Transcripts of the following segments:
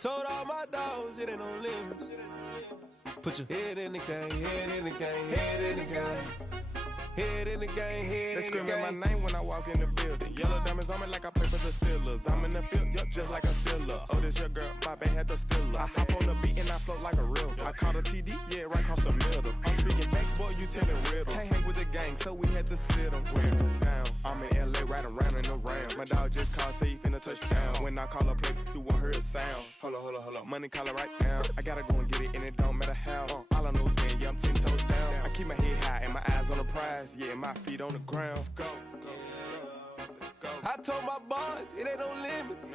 Told all my dogs it ain't no limits. Put your head in the game, head in the game, head in the game. Head in the game, head they in the game. They screaming my name when I walk in the building. Yellow diamonds on me like I play for the Steelers. I'm in the field, yup, just like a Steeler. Oh, this your girl, my band had the Steeler. I hop on the beat and I float like a river. I caught a TD, yeah, right across the middle. I'm speaking facts, boy, you telling riddles. Can't hang with the gang, so we had to sit them down. I'm in LA, riding around and around. My dog just called, say he finna touchdown. When I call a play, you won't hear a sound. Hold up, money caller right now. I gotta go and get it, and it don't matter how. All I know is man, yeah, I'm 10 toes down. I keep my head high and my eyes on the prize. Yeah, my feet on the ground. Let's go. I told my boys it ain't no limits.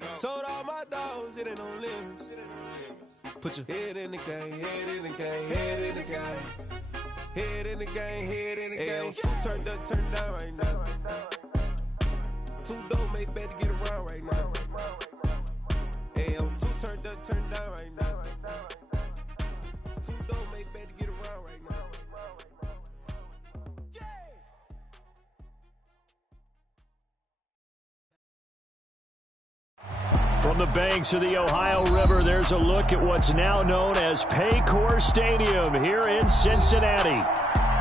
No. Told all my dogs it ain't no limits. Put your head in the game, head in the game, head in the game. Head in the game, head in the game. Turn down right now. Two dope make better get around right now. Hey, I'm two turn down right now. Two dope make better get around right now. From the banks of the Ohio River, there's a look at what's now known as Paycor Stadium here in Cincinnati.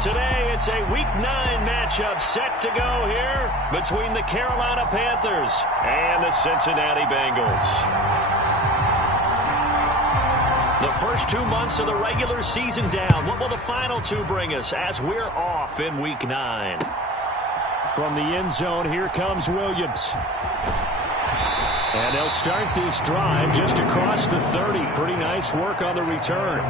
Today, it's a Week 9 matchup set to go here between the Carolina Panthers and the Cincinnati Bengals. The first 2 months of the regular season down. What will the final two bring us as we're off in Week 9? From the end zone, here comes Williams. And they'll start this drive just across the 30. Pretty nice work on the return.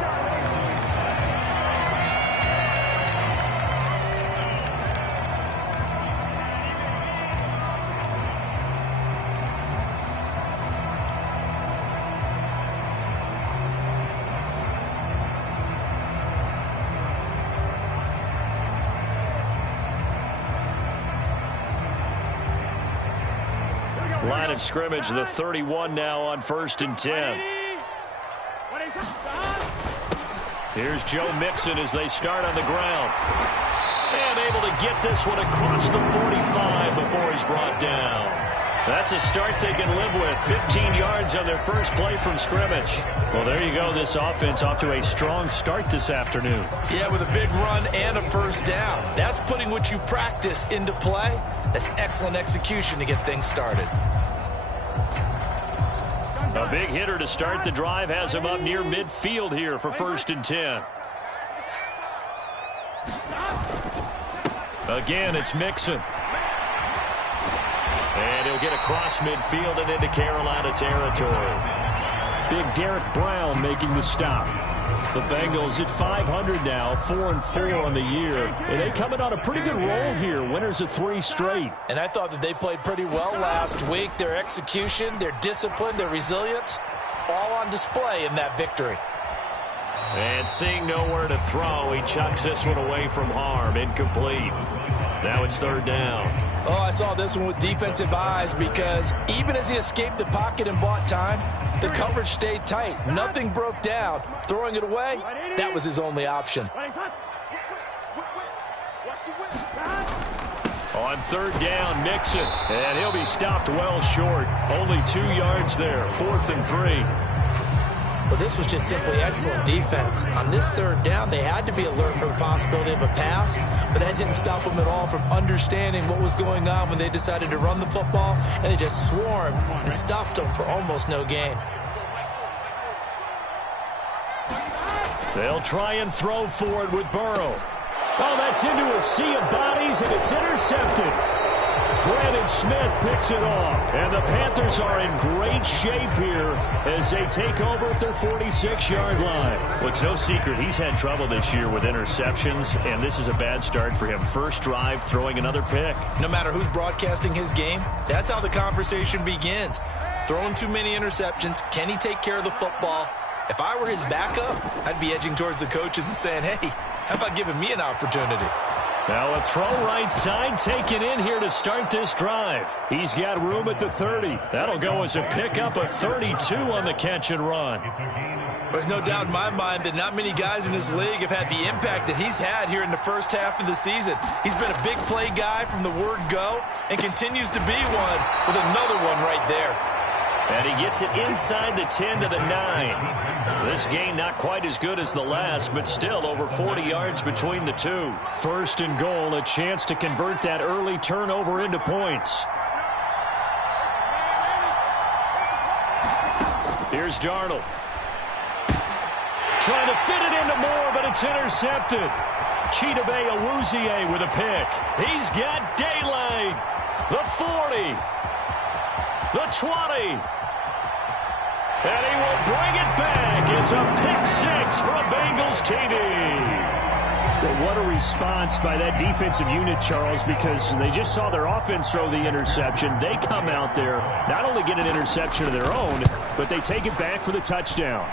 Line of scrimmage, the 31 now on 1st and 10. Here's Joe Mixon as they start on the ground. And able to get this one across the 45 before he's brought down. That's a start they can live with. 15 yards on their first play from scrimmage. Well, there you go. This offense off to a strong start this afternoon. Yeah, with a big run and a first down. That's putting what you practice into play. That's excellent execution to get things started. A big hitter to start the drive has him up near midfield here for 1st and 10. Again, it's Mixon. And he'll get across midfield and into Carolina territory. Big Derek Brown making the stop. The Bengals at 500 now, 4-4 on the year. And they coming on a pretty good roll here. Winners of 3 straight. And I thought that they played pretty well last week. Their execution, their discipline, their resilience, all on display in that victory. And seeing nowhere to throw, he chucks this one away from harm. Incomplete. Now it's 3rd down. Oh, I saw this one with defensive eyes because even as he escaped the pocket and bought time, the coverage stayed tight. Nothing broke down. Throwing it away, that was his only option. On 3rd down, Mixon. And he'll be stopped well short. Only 2 yards there. 4th and 3. Well, this was just simply excellent defense. On this 3rd down, they had to be alert for the possibility of a pass, but that didn't stop them at all from understanding what was going on when they decided to run the football, and they just swarmed and stuffed them for almost no gain. They'll try and throw forward with Burrow. Oh, that's into a sea of bodies, and it's intercepted. Brandon Smith picks it off. And the Panthers are in great shape here as they take over at their 46-yard line. Well, it's no secret he's had trouble this year with interceptions, and this is a bad start for him. First drive, throwing another pick. No matter who's broadcasting his game, that's how the conversation begins. Throwing too many interceptions, can he take care of the football? If I were his backup, I'd be edging towards the coaches and saying, hey, how about giving me an opportunity? Now a throw right side taken in here to start this drive. He's got room at the 30. That'll go as a pickup of 32 on the catch and run. There's no doubt in my mind that not many guys in this league have had the impact that he's had here in the first half of the season. He's been a big play guy from the word go and continues to be one with another one right there. And he gets it inside the 10 to the 9. This gain not quite as good as the last, but still over 40 yards between the two. First and goal, a chance to convert that early turnover into points. Here's Darnold. Trying to fit it into Moore, but it's intercepted. Chidobe Awuzie with a pick. He's got daylight. The 40. The 20. And he will bring it back. It's a pick six for a Bengals TD. Well, what a response by that defensive unit, Charles, because they just saw their offense throw the interception. They come out there, not only get an interception of their own, but they take it back for the touchdown.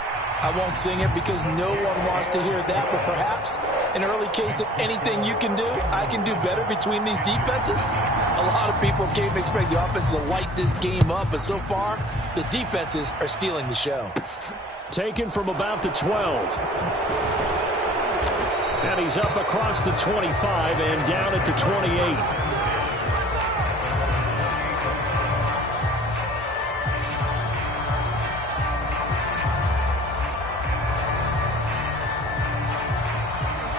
I won't sing it because no one wants to hear that, but perhaps an early case of anything you can do, I can do better between these defenses. A lot of people came to expect the offense to light this game up, but so far, the defenses are stealing the show. Taken from about the 12. And he's up across the 25 and down at the 28.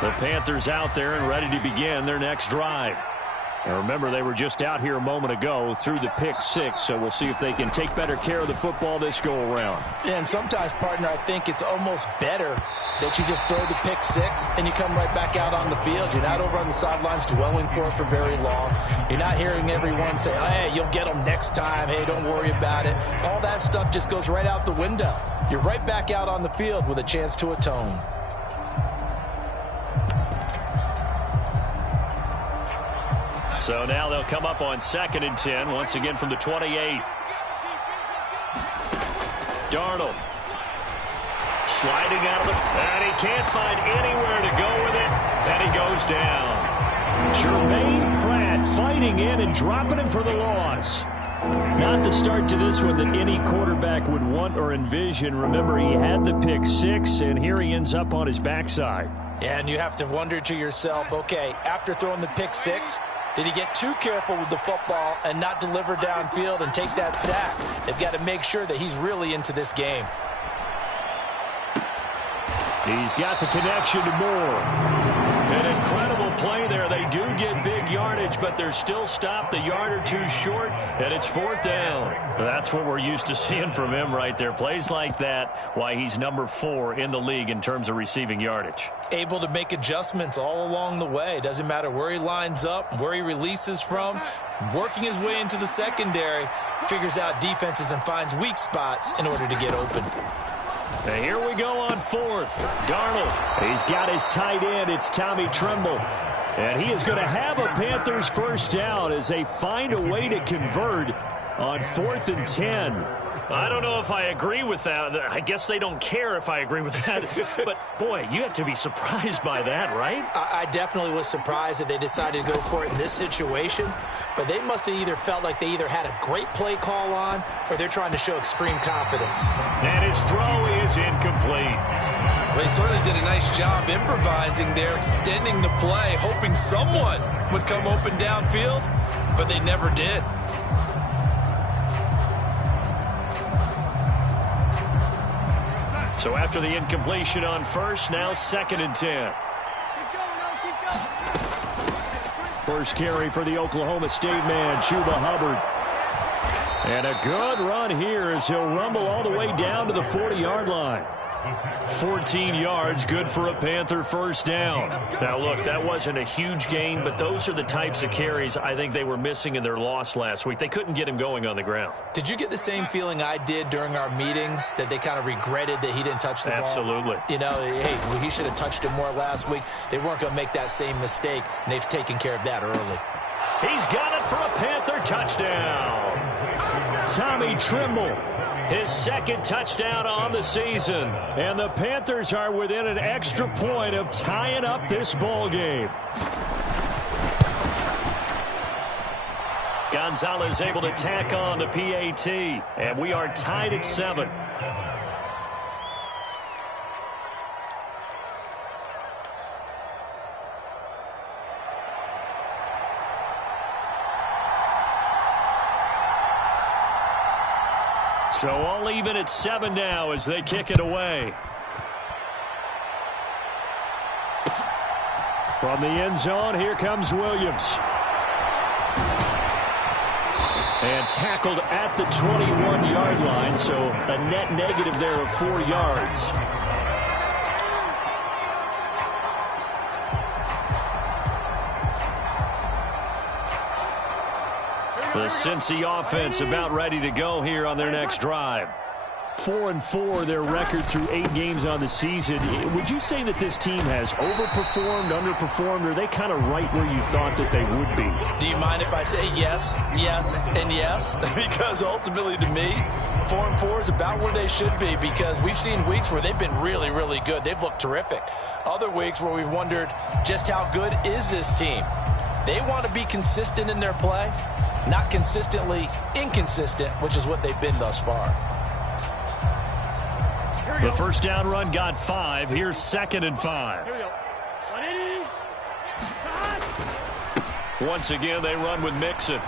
The Panthers out there and ready to begin their next drive. Now remember, they were just out here a moment ago through the pick six, so we'll see if they can take better care of the football this go-around. Yeah, and sometimes, partner, I think it's almost better that you just throw the pick six and you come right back out on the field. You're not over on the sidelines dwelling for it for very long. You're not hearing everyone say, hey, you'll get them next time. Hey, don't worry about it. All that stuff just goes right out the window. You're right back out on the field with a chance to atone. So now they'll come up on 2nd and 10, once again from the 28. Darnold. Sliding out of the... And he can't find anywhere to go with it. And he goes down. Jermaine Pratt fighting in and dropping him for the loss. Not the start to this one that any quarterback would want or envision. Remember, he had the pick six, and here he ends up on his backside. Yeah, and you have to wonder to yourself, okay, after throwing the pick six, did he get too careful with the football and not deliver downfield and take that sack? They've got to make sure that he's really into this game. He's got the connection to Moore. An incredible play there. They do get big yardage, but they're still stopped a yard or two short, and it's 4th down. That's what we're used to seeing from him right there. Plays like that, why he's number 4 in the league in terms of receiving yardage. Able to make adjustments all along the way. Doesn't matter where he lines up, where he releases from. Working his way into the secondary, figures out defenses and finds weak spots in order to get open. And here we go on 4th. Darnold. He's got his tight end. It's Tommy Tremble. And he is going to have a Panthers first down as they find a way to convert on 4th and 10. I don't know if I agree with that. I guess they don't care if I agree with that. But, boy, you have to be surprised by that, right? I definitely was surprised that they decided to go for it in this situation. But they must have either felt like they either had a great play call on or they're trying to show extreme confidence. And his throw is incomplete. They certainly did a nice job improvising there, extending the play, hoping someone would come open downfield, but they never did. So after the incompletion on 1st, now 2nd and 10. First carry for the Oklahoma State man, Chuba Hubbard. And a good run here as he'll rumble all the way down to the 40-yard line. 14 yards, good for a Panther first down. Now, look, that wasn't a huge gain, but those are the types of carries I think they were missing in their loss last week. They couldn't get him going on the ground. Did you get the same feeling I did during our meetings, that they kind of regretted that he didn't touch the ball? Absolutely. You know, hey, he should have touched it more last week. They weren't going to make that same mistake, and they've taken care of that early. He's got it for a Panther touchdown. Tommy Tremble. His 2nd touchdown on the season. And the Panthers are within an extra point of tying up this ball game. Gonzalez able to tack on the PAT. And we are tied at 7. So all even at 7 now as they kick it away. From the end zone, here comes Williams. And tackled at the 21-yard line, so a net negative there of 4 yards. The Cincy offense about ready to go here on their next drive. 4-4 their record through 8 games on the season. Would you say that this team has overperformed, underperformed, or are they kind of right where you thought that they would be? Do you mind if I say yes, yes, and yes? Because ultimately to me, 4-4 is about where they should be, because we've seen weeks where they've been really, really good. They've looked terrific. Other weeks where we've wondered just how good is this team. They want to be consistent in their play, not consistently inconsistent, which is what they've been thus far. The first down run got 5. Here's 2nd and 5. Here we go. Once again, they run with Mixon.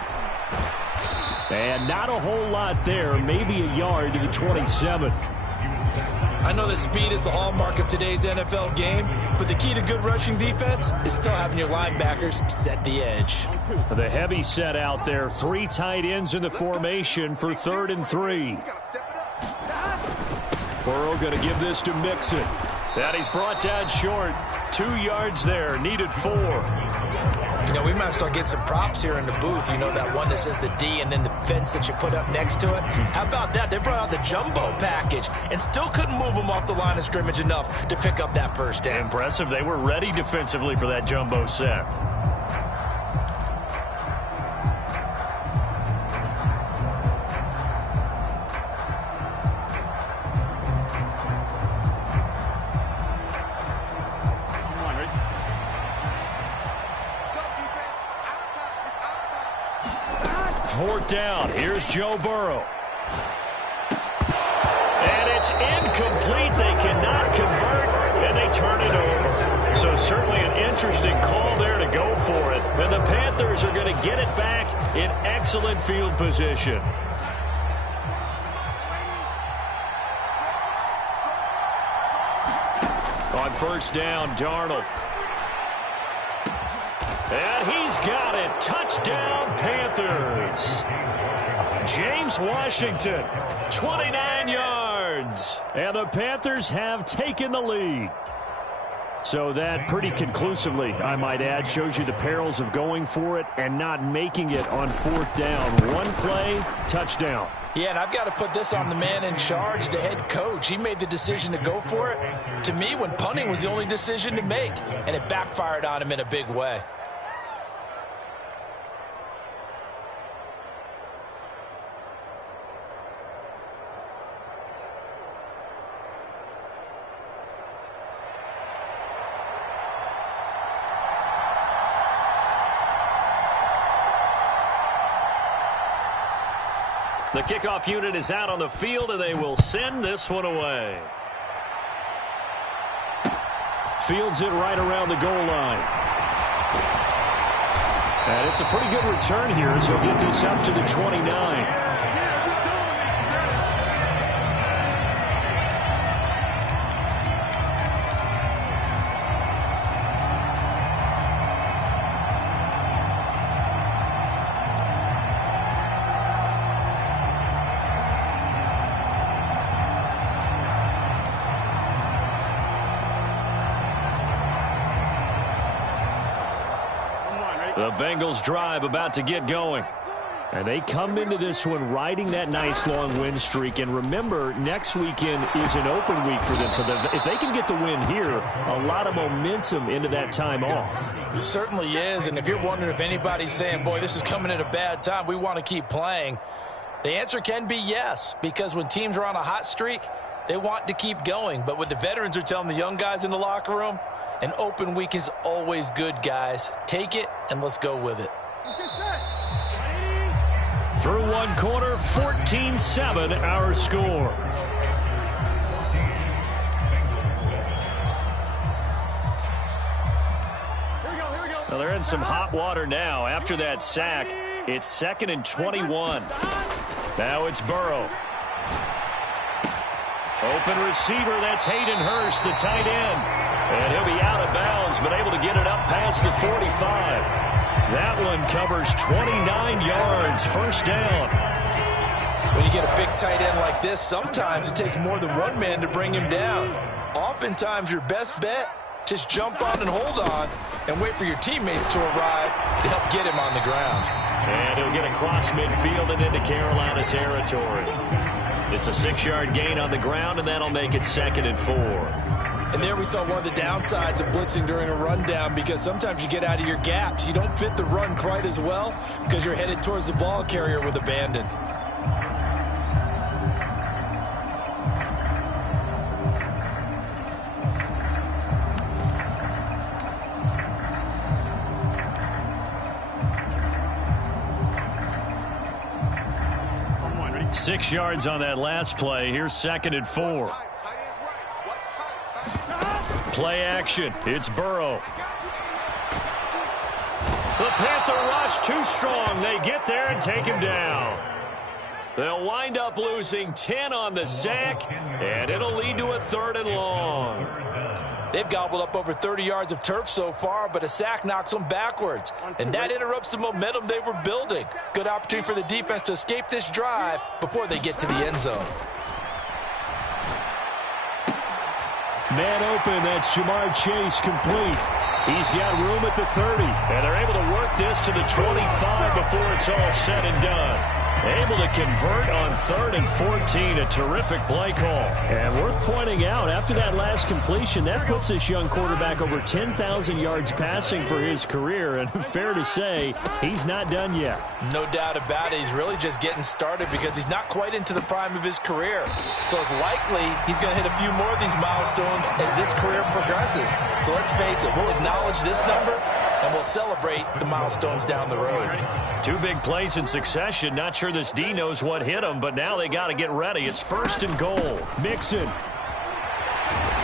And not a whole lot there. Maybe a yard to the 27. I know that speed is the hallmark of today's NFL game, but the key to good rushing defense is still having your linebackers set the edge. The heavy set out there. 3 tight ends in the formation for 3rd and 3. Burrow going to give this to Mixon. That he's brought down short. 2 yards there. Needed 4. You know, we might start getting some props here in the booth. You know, that one that says the D and then the fence that you put up next to it. How about that? They brought out the jumbo package and still couldn't move them off the line of scrimmage enough to pick up that first down. Impressive. They were ready defensively for that jumbo set. Fourth down. Here's Joe Burrow. And it's incomplete. They cannot convert, and they turn it over. So certainly an interesting call there to go for it. And the Panthers are going to get it back in excellent field position. On first down, Darnold. And he's got it. Touchdown, Panthers. James Washington, 29 yards. And the Panthers have taken the lead. So that pretty conclusively, I might add, shows you the perils of going for it and not making it on 4th down. One play, touchdown. Yeah, and I've got to put this on the man in charge, the head coach. He made the decision to go for it. To me, when punting was the only decision to make, and it backfired on him in a big way. The kickoff unit is out on the field, and they will send this one away. Fields it right around the goal line. And it's a pretty good return here as he'll get this up to the 29. The Bengals drive about to get going. And they come into this one riding that nice long win streak. And remember, next weekend is an open week for them. So if they can get the win here, a lot of momentum into that time off. It certainly is. And if you're wondering if anybody's saying, boy, this is coming at a bad time, we want to keep playing, the answer can be yes. Because when teams are on a hot streak, they want to keep going. But what the veterans are telling the young guys in the locker room, an open week is always good, guys. Take it, and let's go with it. Through one quarter, 14-7 our score. Well, they're in some hot water now. After that sack, it's 2nd and 21. Now it's Burrow. Open receiver, that's Hayden Hurst, the tight end. And he'll be out of bounds, but able to get it up past the 45. That one covers 29 yards, first down. When you get a big tight end like this, sometimes it takes more than one man to bring him down. Oftentimes, your best bet, just jump on and hold on and wait for your teammates to arrive to help get him on the ground. And he'll get across midfield and into Carolina territory. It's a 6-yard gain on the ground, and that'll make it 2nd and 4. And there we saw one of the downsides of blitzing during a rundown, because sometimes you get out of your gaps. You don't fit the run quite as well because you're headed towards the ball carrier with abandon. Six yards on that last play. Here's 2nd and 4. Play action. It's Burrow. The Panther rush too strong. They get there and take him down. They'll wind up losing 10 on the sack, and it'll lead to a 3rd and long. They've gobbled up over 30 yards of turf so far, but a sack knocks them backwards. And that interrupts the momentum they were building. Good opportunity for the defense to escape this drive before they get to the end zone. Man open, that's Jamar Chase complete. He's got room at the 30. And they're able to work this to the 25 before it's all said and done. Able to convert on 3rd and 14. A terrific play call. And worth pointing out, after that last completion, that puts this young quarterback over 10,000 yards passing for his career. And fair to say, he's not done yet. No doubt about it. He's really just getting started because he's not quite into the prime of his career. So it's likely he's going to hit a few more of these milestones as this career progresses. So let's face it, we'll acknowledge this number and we'll celebrate the milestones down the road. 2 big plays in succession. Not sure this D knows what hit him, but now they got to get ready. It's 1st and goal. Mixon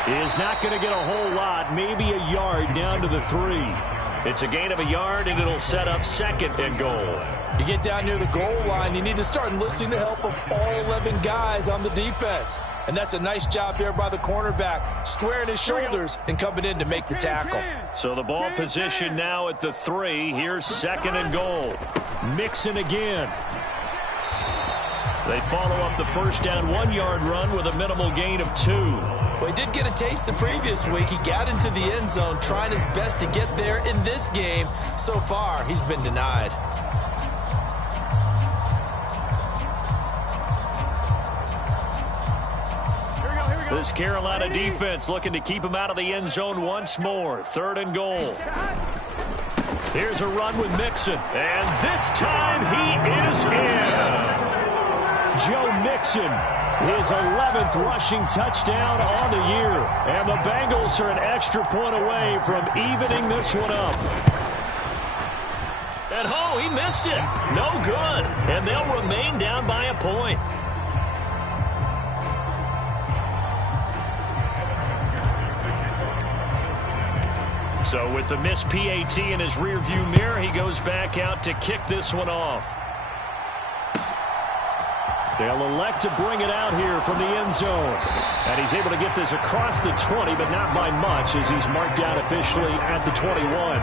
is not going to get a whole lot, maybe a yard down to the 3. It's a gain of a yard, and it'll set up 2nd and goal. You get down near the goal line, you need to start enlisting the help of all 11 guys on the defense. And that's a nice job there by the cornerback, squaring his shoulders and coming in to make the tackle. So the ball position now at the 3. Here's 2nd and goal. Mixon again. They follow up the first down 1-yard run with a minimal gain of 2. Well, he did get a taste the previous week. He got into the end zone, trying his best to get there in this game. So far, he's been denied. This Carolina defense looking to keep him out of the end zone once more. 3rd and goal. Here's a run with Mixon. And this time he is in. Yes. Joe Mixon, his 11th rushing touchdown on the year. And the Bengals are an extra point away from evening this one up. And he missed it. No good. And they'll remain down by a point. So with the missed PAT in his rearview mirror, he goes back out to kick this one off. They'll elect to bring it out here from the end zone. And he's able to get this across the 20, but not by much, as he's marked out officially at the 21.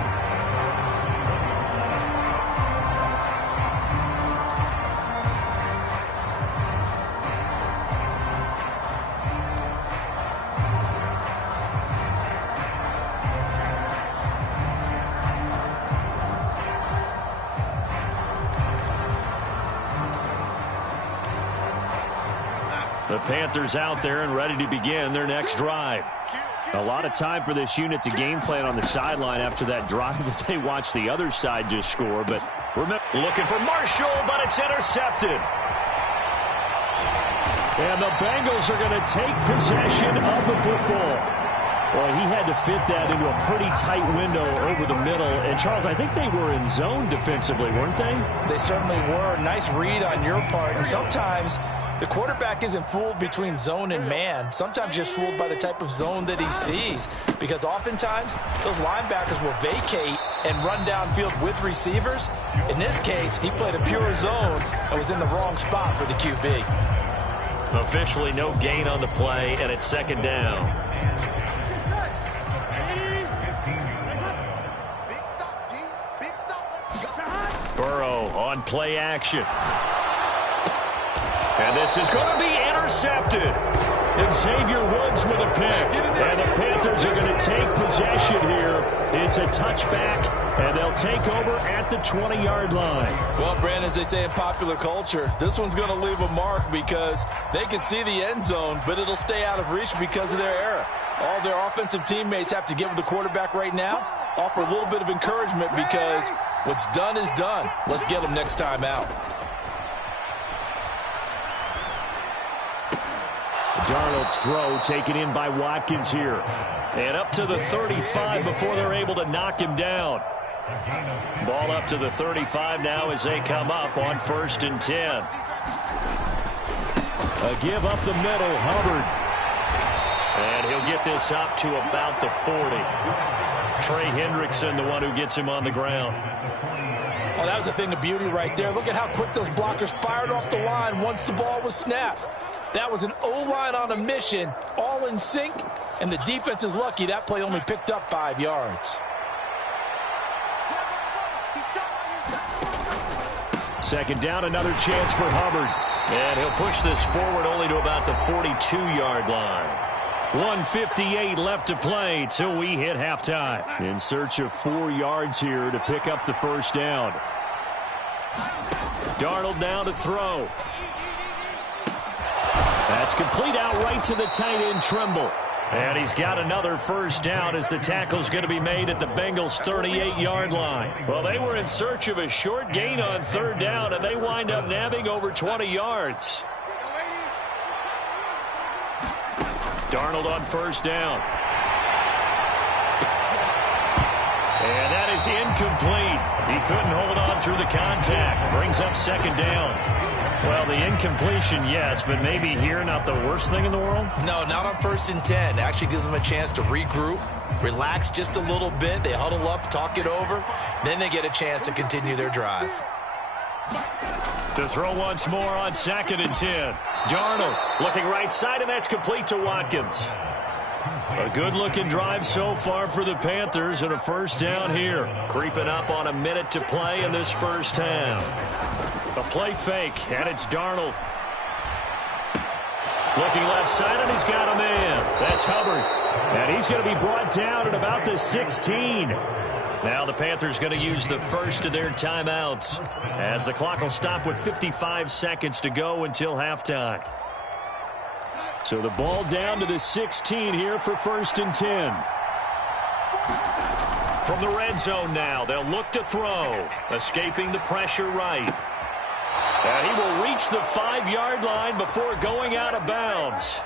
The Panthers out there and ready to begin their next drive. A lot of time for this unit to game plan on the sideline after that drive that they watched the other side just score. But remember, looking for Marshall, but it's intercepted. And the Bengals are going to take possession of the football. Well, he had to fit that into a pretty tight window over the middle. And, Charles, I think they were in zone defensively, weren't they? They certainly were. Nice read on your part. And sometimes the quarterback isn't fooled between zone and man. Sometimes just fooled by the type of zone that he sees. Because oftentimes, those linebackers will vacate and run downfield with receivers. In this case, he played a pure zone and was in the wrong spot for the QB. Officially no gain on the play, and it's second down. Burrow on play action. And this is going to be intercepted. Xavier Woods with a pick. And the Panthers are going to take possession here. It's a touchback, and they'll take over at the 20-yard line. Well, Brandon, as they say in popular culture, this one's going to leave a mark because they can see the end zone, but it'll stay out of reach because of their error. All their offensive teammates have to get with the quarterback right now, offer a little bit of encouragement because what's done is done. Let's get them next time out. Darnold's throw taken in by Watkins here. And up to the 35 before they're able to knock him down. Ball up to the 35 now as they come up on 1st and 10. A give up the middle, Hubbard. And he'll get this up to about the 40. Trey Hendrickson, the one who gets him on the ground. Well, that was a thing of beauty right there. Look at how quick those blockers fired off the line once the ball was snapped. That was an O-line on a mission, all in sync, and the defense is lucky that play only picked up 5 yards. Second down, another chance for Hubbard. And he'll push this forward only to about the 42-yard line. 1:58 left to play till we hit halftime. In search of 4 yards here to pick up the first down. Darnold now to throw. That's complete out right to the tight end, Trimble. And he's got another first down as the tackle's going to be made at the Bengals' 38-yard line. Well, they were in search of a short gain on 3rd down, and they wind up nabbing over 20 yards. Darnold on 1st down. And that is incomplete. He couldn't hold on through the contact. Brings up 2nd down. Well, the incompletion, yes, but maybe here not the worst thing in the world? No, not on 1st and 10. Actually gives them a chance to regroup, relax just a little bit. They huddle up, talk it over. Then they get a chance to continue their drive. To throw once more on 2nd and 10. Darnold looking right side, and that's complete to Watkins. A good-looking drive so far for the Panthers, and a first down here. Creeping up on a minute to play in this first half. A play fake, and it's Darnold. Looking left side, and he's got a man. That's Hubbard. And he's going to be brought down at about the 16. Now the Panthers going to use the first of their timeouts as the clock will stop with 55 seconds to go until halftime. So the ball down to the 16 here for 1st and 10. From the red zone now, they'll look to throw. Escaping the pressure right. And he will reach the 5-yard line before going out of bounds.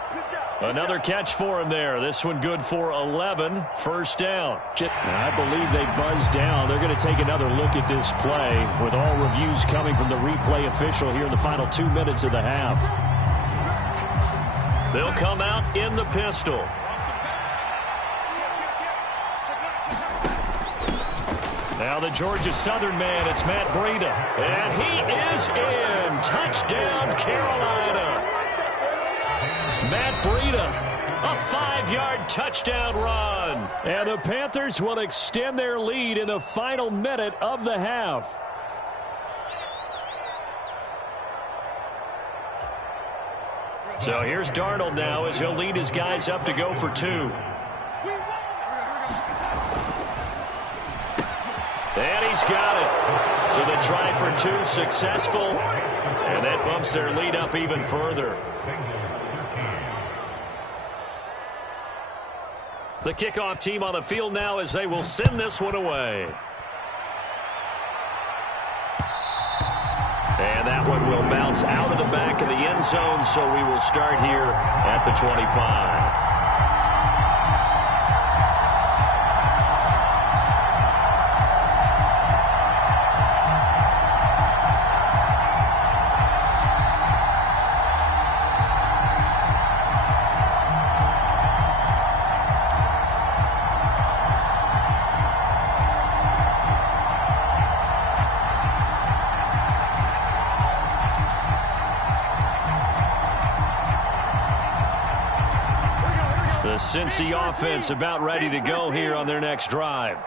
Another catch for him there. This one good for 11. First down. I believe they buzzed down. They're going to take another look at this play with all reviews coming from the replay official here in the final 2 minutes of the half. They'll come out in the pistol. Now the Georgia Southern man, it's Matt Breida. And he is in. Touchdown, Carolina. Matt Breida, a 5-yard touchdown run. And the Panthers will extend their lead in the final minute of the half. So here's Darnold now as he'll lead his guys up to go for 2. And he's got it. So the try for 2 successful. And that bumps their lead up even further. The kickoff team on the field now as they will send this one away. And that one will bounce out of the back of the end zone, so we will start here at the 25. Cincy offense about ready to go here on their next drive.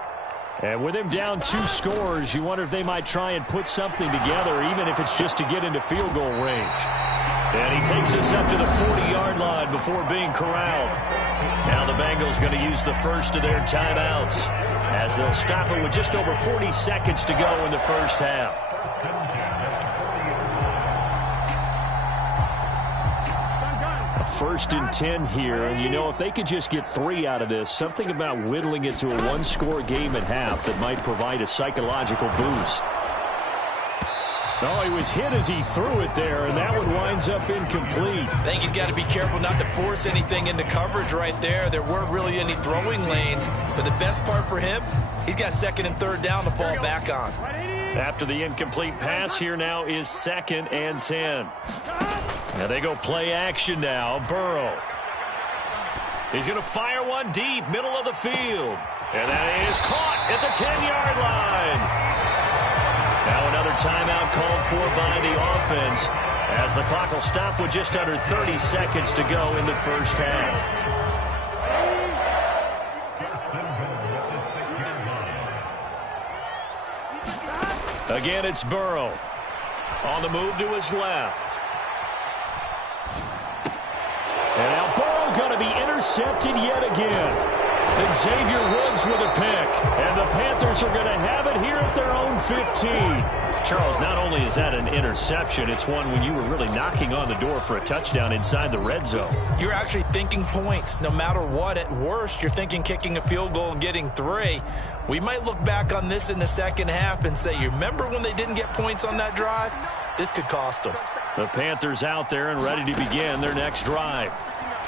And with him down 2 scores, you wonder if they might try and put something together, even if it's just to get into field goal range. And he takes us up to the 40-yard line before being corralled. Now the Bengals going to use the first of their timeouts as they'll stop it with just over 40 seconds to go in the first half. First and 10 here, and you know, if they could just get 3 out of this, something about whittling it to a 1-score game at half that might provide a psychological boost. Oh, he was hit as he threw it there, and that one winds up incomplete. I think he's got to be careful not to force anything into coverage right there. There weren't really any throwing lanes, but the best part for him, he's got 2nd and 3rd down to fall back on. After the incomplete pass, here now is 2nd and 10. Now they go play action now. Burrow. He's going to fire one deep, middle of the field. And that is caught at the 10-yard line. Now another timeout called for by the offense as the clock will stop with just under 30 seconds to go in the first half. Again, it's Burrow. On the move to his left. And now Burrow going to be intercepted yet again. And Xavier Woods with a pick. And the Panthers are going to have it here at their own 15. Charles, not only is that an interception, it's one when you were really knocking on the door for a touchdown inside the red zone. You're actually thinking points. No matter what, at worst, you're thinking kicking a field goal and getting 3. We might look back on this in the second half and say, you remember when they didn't get points on that drive? This could cost them. The Panthers out there and ready to begin their next drive.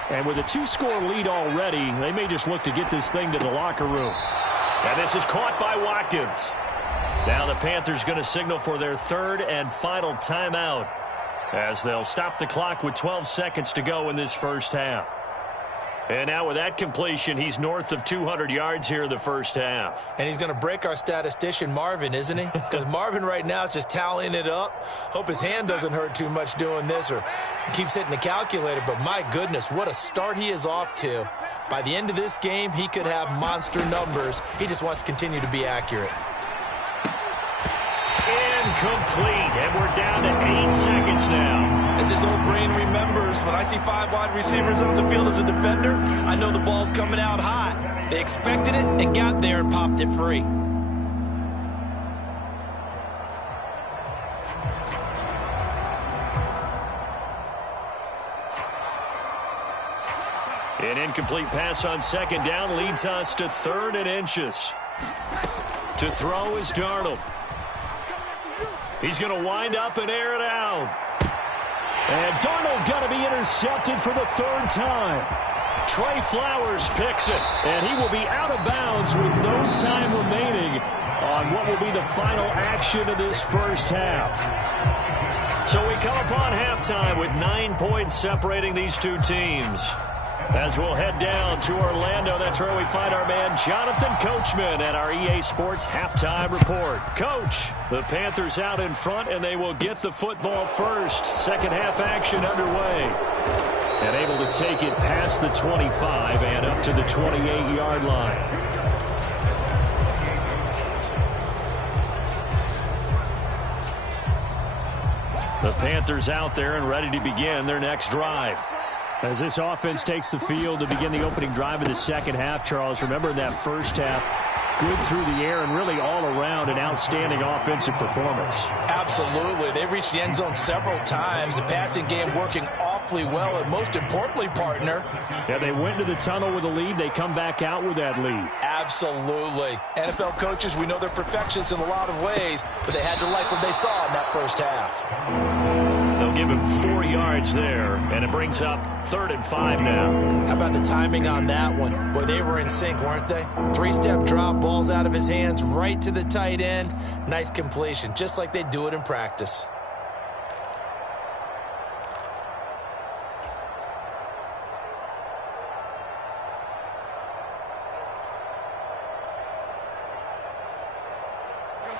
And with a 2-score lead already, they may just look to get this thing to the locker room. And this is caught by Watkins. Now the Panthers going to signal for their 3rd and final timeout as they'll stop the clock with 12 seconds to go in this first half. And now with that completion, he's north of 200 yards here in the first half. And he's going to break our statistician, Marvin, isn't he? Because Marvin right now is just tallying it up. Hope his hand doesn't hurt too much doing this or keeps hitting the calculator. But my goodness, what a start he is off to. By the end of this game, he could have monster numbers. He just wants to continue to be accurate. Incomplete, and we're down to 8 seconds now. As his old brain remembers, when I see 5 wide receivers on the field as a defender, I know the ball's coming out hot. They expected it and got there and popped it free. An incomplete pass on 2nd down leads us to 3rd and inches. To throw is Darnold. He's going to wind up and air it out. And Darnold got to be intercepted for the 3rd time. Trey Flowers picks it. And he will be out of bounds with no time remaining on what will be the final action of this first half. So we come upon halftime with 9 points separating these two teams. As we'll head down to Orlando, that's where we find our man Jonathan Coachman at our EA Sports Halftime Report. Coach, the Panthers out in front, and they will get the football first. Second half action underway. And able to take it past the 25 and up to the 28-yard line. The Panthers out there and ready to begin their next drive. As this offense takes the field to begin the opening drive of the second half, Charles, remember in that first half, good through the air and really all around an outstanding offensive performance. Absolutely. They reached the end zone several times. The passing game working awfully well, and most importantly, partner. Yeah, they went to the tunnel with a lead. They come back out with that lead. Absolutely. NFL coaches, we know they're perfectionists in a lot of ways, but they had to like what they saw in that first half. They'll give him 4 yards there, and it brings up 3rd and 5 now. How about the timing on that one? Boy, they were in sync, weren't they? 3-step drop, balls out of his hands, right to the tight end. Nice completion, just like they do it in practice.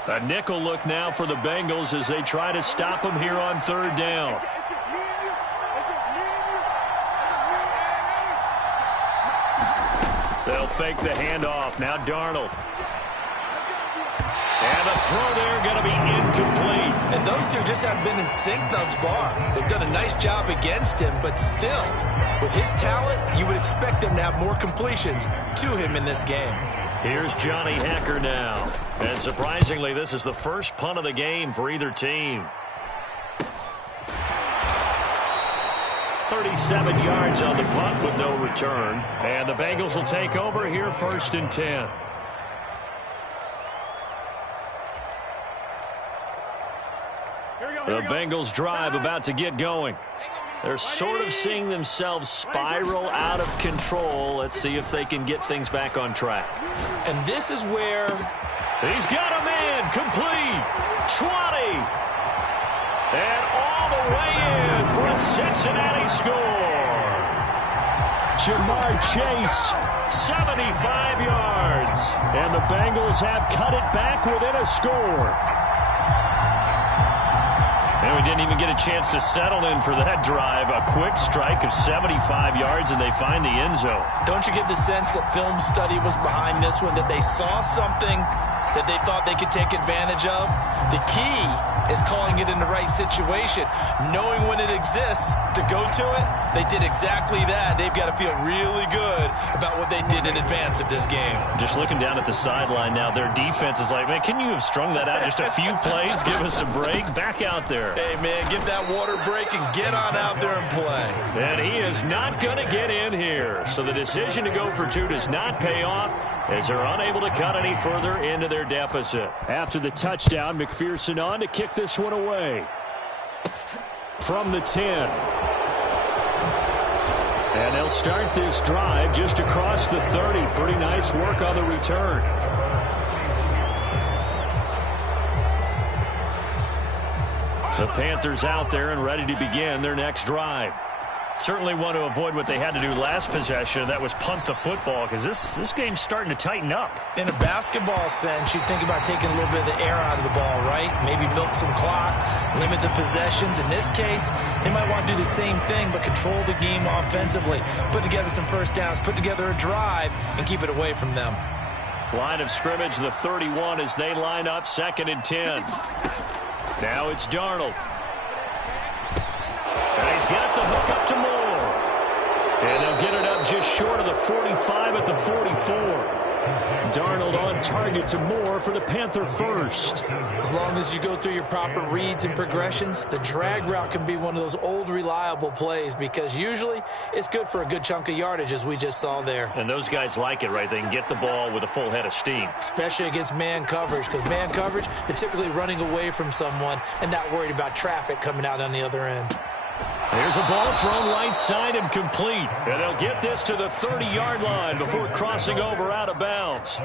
A nickel look now for the Bengals as they try to stop him here on 3rd down. They'll fake the handoff. Now Darnold. And the throw there going to be incomplete. And those two just haven't been in sync thus far. They've done a nice job against him, but still, with his talent, you would expect him to have more completions to him in this game. Here's Johnny Hekker now. And surprisingly, this is the first punt of the game for either team. 37 yards on the punt with no return. And the Bengals will take over here 1st and 10. The Bengals drive about to get going. They're sort of seeing themselves spiral out of control. Let's see if they can get things back on track. And this is where... He's got a man. Complete. 20. And all the way in for a Cincinnati score. Jamar Chase, 75 yards. And the Bengals have cut it back within a score. And we didn't even get a chance to settle in for that drive. A quick strike of 75 yards, and they find the end zone. Don't you get the sense that film study was behind this one, that they saw something that they thought they could take advantage of? The key is calling it in the right situation, knowing when it exists to go to it. They did exactly that. They've got to feel really good about what they did in advance of this game. Just looking down at the sideline now, their defense is like, man, can you have strung that out just a few plays? Give us a break. Back out there. Hey, man, give that water break and get on out there and play. And he is not going to get in here. So the decision to go for two does not pay off as they're unable to cut any further into their deficit. After the touchdown, McPherson on to kick this one away. From the 10. And they'll start this drive just across the 30. Pretty nice work on the return. The Panthers out there and ready to begin their next drive. Certainly want to avoid what they had to do last possession. That was punt the football, because this game's starting to tighten up. In a basketball sense, you think about taking a little bit of the air out of the ball, right? Maybe milk some clock, limit the possessions. In this case, they might want to do the same thing, but control the game offensively. Put together some first downs, put together a drive, and keep it away from them. Line of scrimmage, the 31 as they line up 2nd and 10. Now it's Darnold. And he's got the hook up to Moore. And they'll get it up just short of the 45 at the 44. Darnold on target to Moore for the Panther first. As long as you go through your proper reads and progressions, the drag route can be one of those old reliable plays, because usually it's good for a good chunk of yardage, as we just saw there. And those guys like it, right? They can get the ball with a full head of steam. Especially against man coverage, because man coverage, they're typically running away from someone and not worried about traffic coming out on the other end. Here's a ball thrown right side and complete. And they'll get this to the 30-yard line before crossing over out of bounds.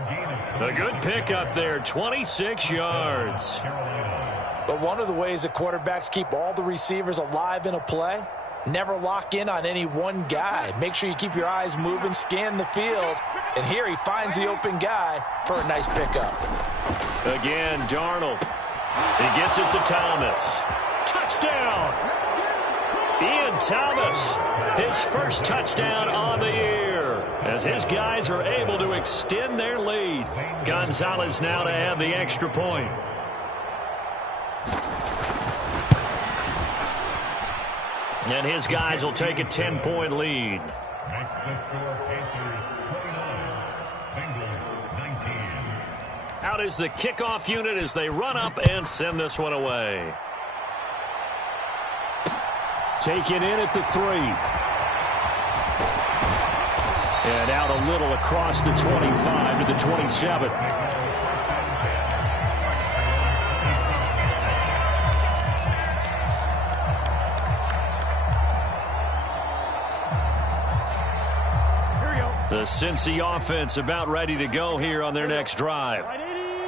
A good pickup there, 26 yards. But one of the ways that quarterbacks keep all the receivers alive in a play, never lock in on any one guy. Make sure you keep your eyes moving, scan the field. And here he finds the open guy for a nice pickup. Again, Darnold. He gets it to Thomas. Touchdown! Ian Thomas, his first touchdown on the year, as his guys are able to extend their lead. Gonzalez now to add the extra point. And his guys will take a 10-point lead. Out is the kickoff unit as they run up and send this one away. Taken in at the 3. And out a little across the 25 to the 27. The Cincy offense about ready to go here on their next drive.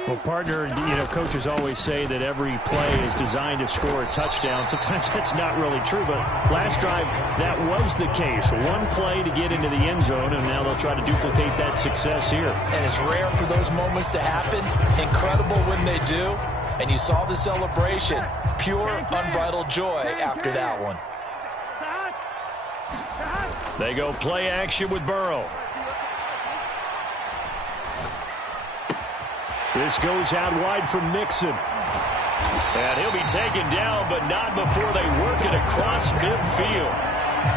Well, partner, coaches always say that every play is designed to score a touchdown. Sometimes that's not really true, but last drive, that was the case. One play to get into the end zone, and now they'll try to duplicate that success here. And it's rare for those moments to happen. Incredible when they do. And you saw the celebration. Pure, unbridled joy after that one. They go play action with Burrow. This goes out wide from Mixon. And he'll be taken down, but not before they work it across midfield.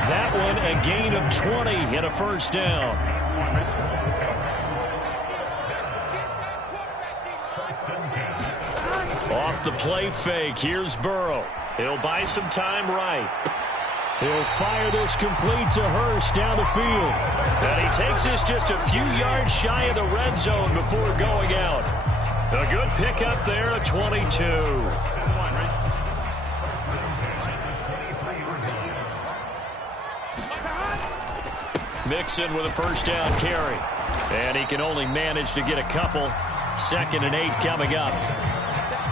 That one a gain of 20 and a first down. Off the play fake, here's Burrow. He'll buy some time right. He'll fire this complete to Hurst down the field. And he takes this just a few yards shy of the red zone before going out. A good pickup there, a 22. Mixon with a first down carry. And he can only manage to get a couple. 2nd and 8 coming up.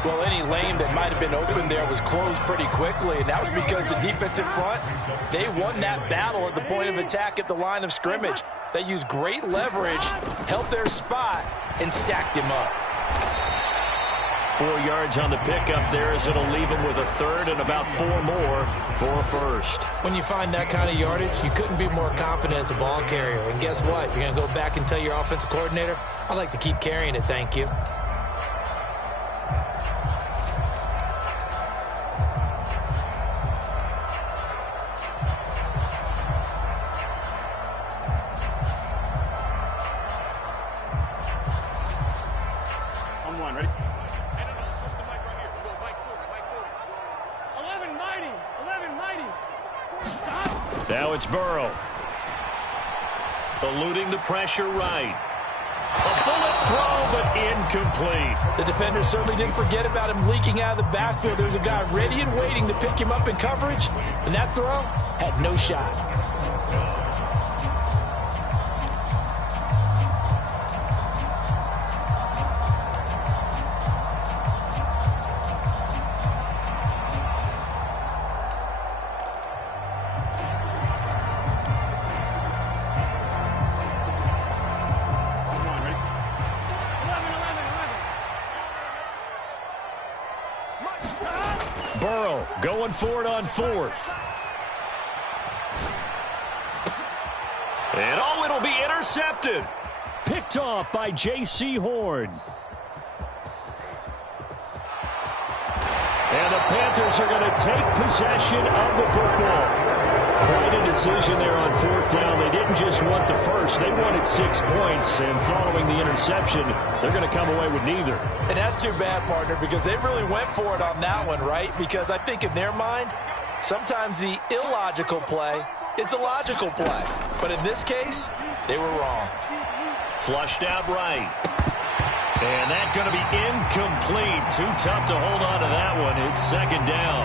Well, any lane that might have been open there was closed pretty quickly, and that was because the defensive front, they won that battle at the point of attack at the line of scrimmage. They used great leverage, held their spot, and stacked him up. 4 yards on the pickup there as it'll leave him with a third and about 4 more for a first. When you find that kind of yardage, you couldn't be more confident as a ball carrier. And guess what? You're going to go back and tell your offensive coordinator, I'd like to keep carrying it, thank you. Now it's Burrow. Eluding the pressure right. A bullet throw, but incomplete. The defender certainly didn't forget about him leaking out of the backfield. There was a guy ready and waiting to pick him up in coverage, and that throw had no shot. Burrow going for it on 4th. And it'll be intercepted. Picked off by J.C. Horn. And the Panthers are going to take possession of the football. Quite a decision there on 4th down. They didn't just want the first. They wanted 6 points. And following the interception, they're going to come away with neither. And that's too bad, partner, because they really went for it on that one, right? Because I think in their mind, sometimes the illogical play is a logical play. But in this case, they were wrong. Flushed out right. And that's going to be incomplete. Too tough to hold on to that one. It's 2nd down.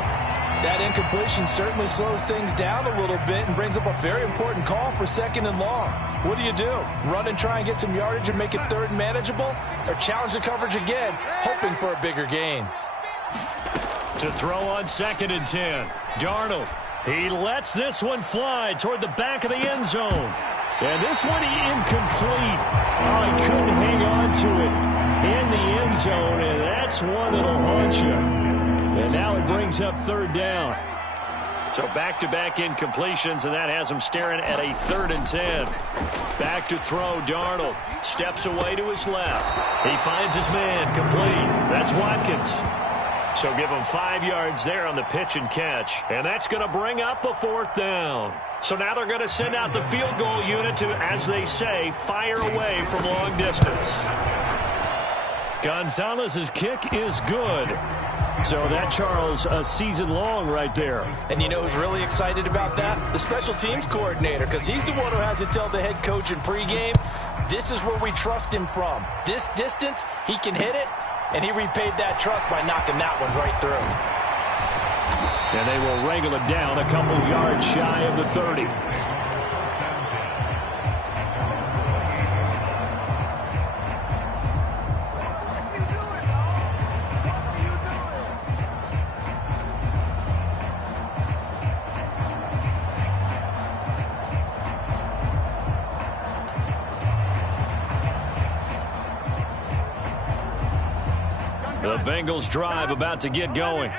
That incompletion certainly slows things down a little bit and brings up a very important call for 2nd and long. What do? Run and try and get some yardage and make it 3rd manageable? Or challenge the coverage again, hoping for a bigger gain? To throw on 2nd and 10. Darnold. He lets this one fly toward the back of the end zone. And this one incomplete. Oh, he couldn't hang on to it in the end zone, and that's one that'll haunt you. And now it brings up 3rd down. So back-to-back incompletions, and that has him staring at a 3rd and 10. Back to throw, Darnold. Steps away to his left. He finds his man, complete. That's Watkins. So give him 5 yards there on the pitch and catch. And that's going to bring up a 4th down. So now they're going to send out the field goal unit to, as they say, fire away from long distance. Gonzalez's kick is good. So that, Charles, a season long right there. And you know who's really excited about that? The special teams coordinator, because he's the one who has to tell the head coach in pregame, this is where we trust him from. This distance, he can hit it, and he repaid that trust by knocking that one right through. And they will wrangle it down a couple yards shy of the 30. The Bengals drive about to get going.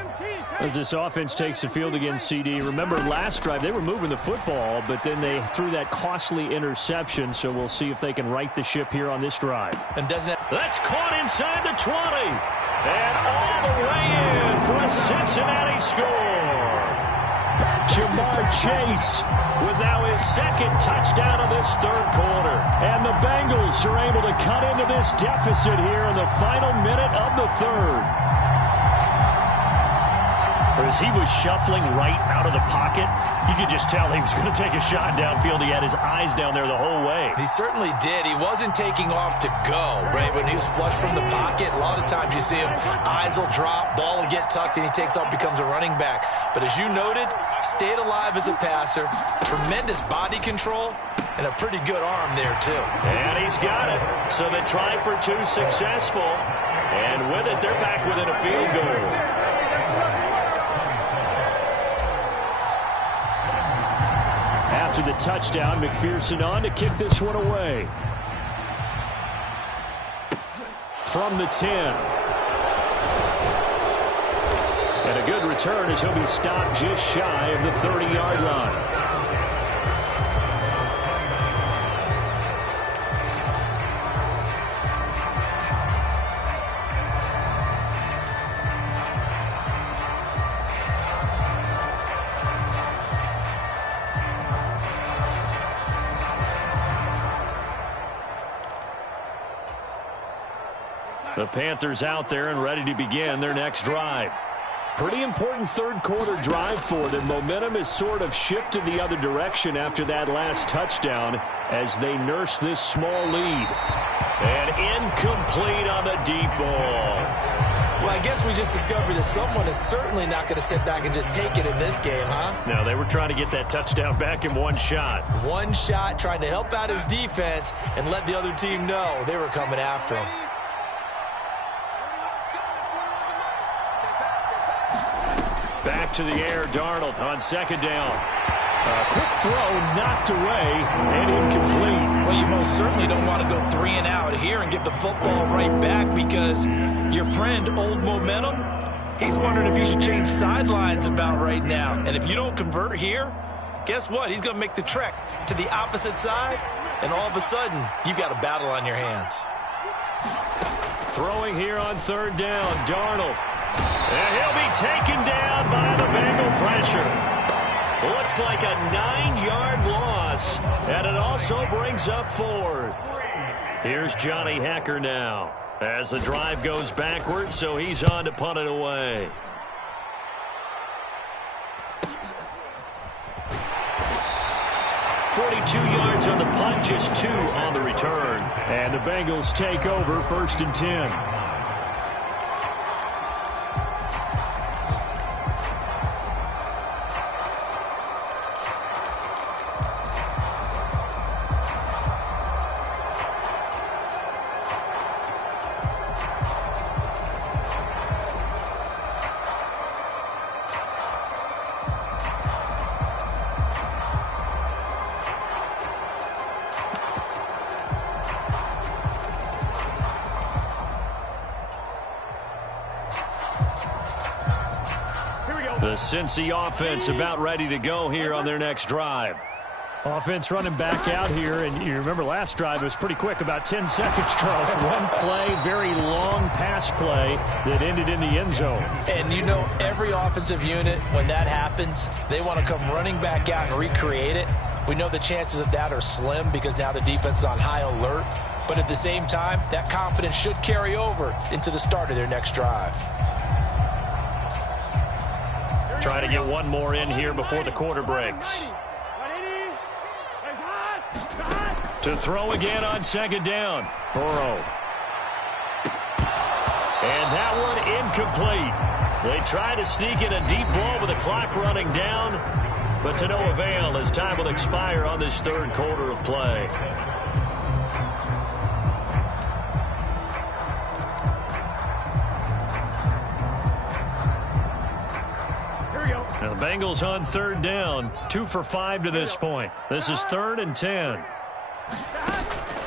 As this offense takes the field against CD. Remember, last drive, they were moving the football, but then they threw that costly interception, so we'll see if they can right the ship here on this drive. And doesn't That's caught inside the 20. And all the way in for a Cincinnati score. Jamar Chase with now his second touchdown of this third quarter. And the Bengals are able to cut into this deficit here in the final minute of the third. As he was shuffling right out of the pocket, you could just tell he was going to take a shot downfield. He had his eyes down there the whole way. He certainly did. He wasn't taking off to go, right? When he was flushed from the pocket, a lot of times you see him, eyes will drop, ball will get tucked, and he takes off, becomes a running back. But as you noted, stayed alive as a passer, tremendous body control, and a pretty good arm there, too. And he's got it. So the try for two successful. And with it, they're back within a field goal. After the touchdown, McPherson on to kick this one away. From the 10. And a good return as he'll be stopped just shy of the 30-yard line. The Panthers out there and ready to begin their next drive. Pretty important third quarter drive for them. Momentum has sort of shifted the other direction after that last touchdown as they nurse this small lead. And incomplete on the deep ball. Well, I guess we just discovered that someone is certainly not going to sit back and just take it in this game, huh? No, they were trying to get that touchdown back in one shot. One shot, trying to help out his defense and let the other team know they were coming after him. Back to the air, Darnold on second down. A quick throw knocked away and incomplete. Well, you most certainly don't want to go 3 and out here and give the football right back because your friend, Old Momentum, he's wondering if he should change sidelines about right now. And if you don't convert here, guess what? He's going to make the trek to the opposite side, and all of a sudden, you've got a battle on your hands. Throwing here on third down, Darnold. And he'll be taken down by the Bengal pressure. Looks like a 9-yard loss, and it also brings up fourth. Here's Johnny Hecker now as the drive goes backwards, so he's on to punt it away. yards on the punt, just 2 on the return. And the Bengals take over 1st and 10. The Cincy offense about ready to go here on their next drive. Offense running back out here, and you remember last drive it was pretty quick, about 10 seconds, Charles. One play, very long pass play that ended in the end zone. And you know every offensive unit, when that happens, they want to come running back out and recreate it. We know the chances of that are slim because now the defense is on high alert. But at the same time, that confidence should carry over into the start of their next drive. Trying to get one more in here before the quarter breaks. To throw again on 2nd down. Burrow. And that one incomplete. They try to sneak in a deep ball with the clock running down, but to no avail as time will expire on this 3rd quarter of play. Now the Bengals on 3rd down, 2 for 5 to this point. This is 3rd and 10.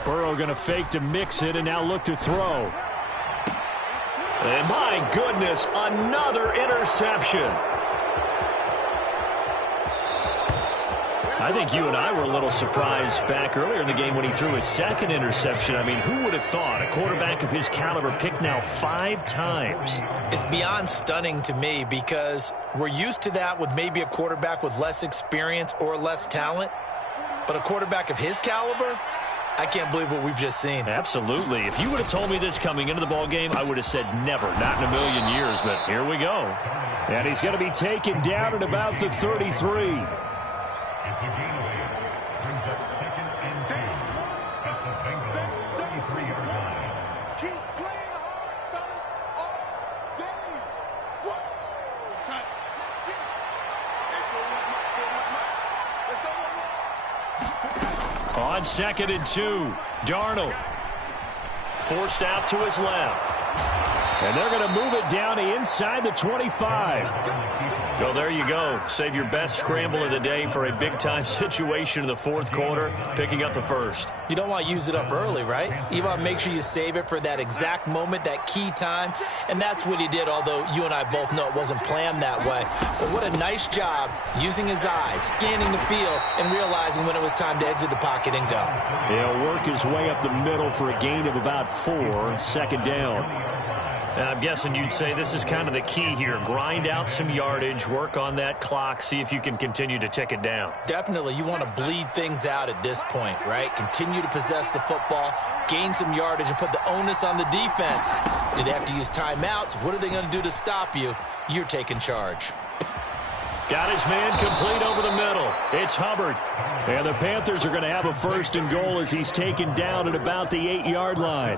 Burrow going to fake to mix it and now look to throw. And my goodness, another interception. I think you and I were a little surprised back earlier in the game when he threw his second interception. I mean, who would have thought a quarterback of his caliber picked now 5 times? It's beyond stunning to me because we're used to that with maybe a quarterback with less experience or less talent. But a quarterback of his caliber, I can't believe what we've just seen. Absolutely. If you would have told me this coming into the ball game, I would have said never, not in a million years. But here we go. And he's going to be taken down at about the 33. On 2nd and 2, Darnold forced out to his left. And they're going to move it down to inside the 25. Well, there you go. Save your best scramble of the day for a big-time situation in the 4th quarter, picking up the first. You don't want to use it up early, right? You want to make sure you save it for that exact moment, that key time. And that's what he did, although you and I both know it wasn't planned that way. But what a nice job using his eyes, scanning the field, and realizing when it was time to exit the pocket and go. He'll work his way up the middle for a gain of about 4, 2nd down. I'm guessing you'd say this is kind of the key here. Grind out some yardage, work on that clock, see if you can continue to tick it down. Definitely. You want to bleed things out at this point, right? Continue to possess the football, gain some yardage, and put the onus on the defense. Do they have to use timeouts? What are they going to do to stop you? You're taking charge. Got his man complete over the middle. It's Hubbard. And the Panthers are going to have a 1st and goal as he's taken down at about the 8-yard line.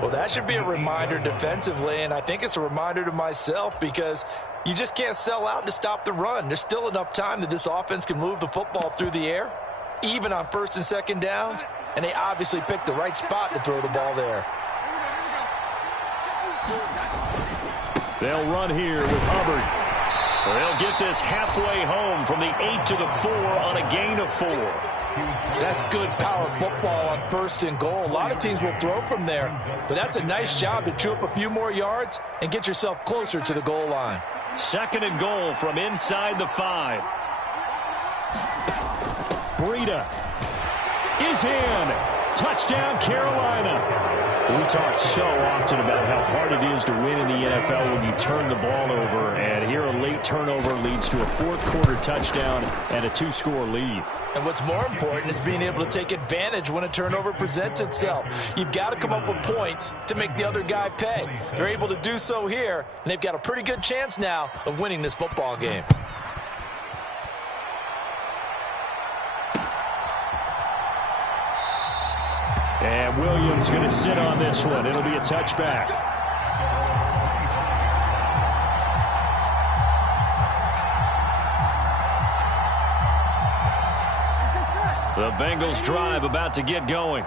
Well, that should be a reminder defensively, and I think it's a reminder to myself because you just can't sell out to stop the run. There's still enough time that this offense can move the football through the air, even on 1st and 2nd downs, and they obviously picked the right spot to throw the ball there. They'll run here with Hubbard. They'll get this halfway home from the 8 to the 4 on a gain of 4. That's good power football on 1st and goal. A lot of teams will throw from there, but that's a nice job to chew up a few more yards and get yourself closer to the goal line. 2nd and goal from inside the 5. Breida is in. Touchdown, Carolina. We talk so often about how hard it is to win in the NFL when you turn the ball over, and here a late turnover leads to a 4th quarter touchdown and a 2-score lead. And what's more important is being able to take advantage when a turnover presents itself. You've got to come up with points to make the other guy pay. They're able to do so here, and they've got a pretty good chance now of winning this football game. And Williams going to sit on this one. It'll be a touchback. The Bengals drive about to get going.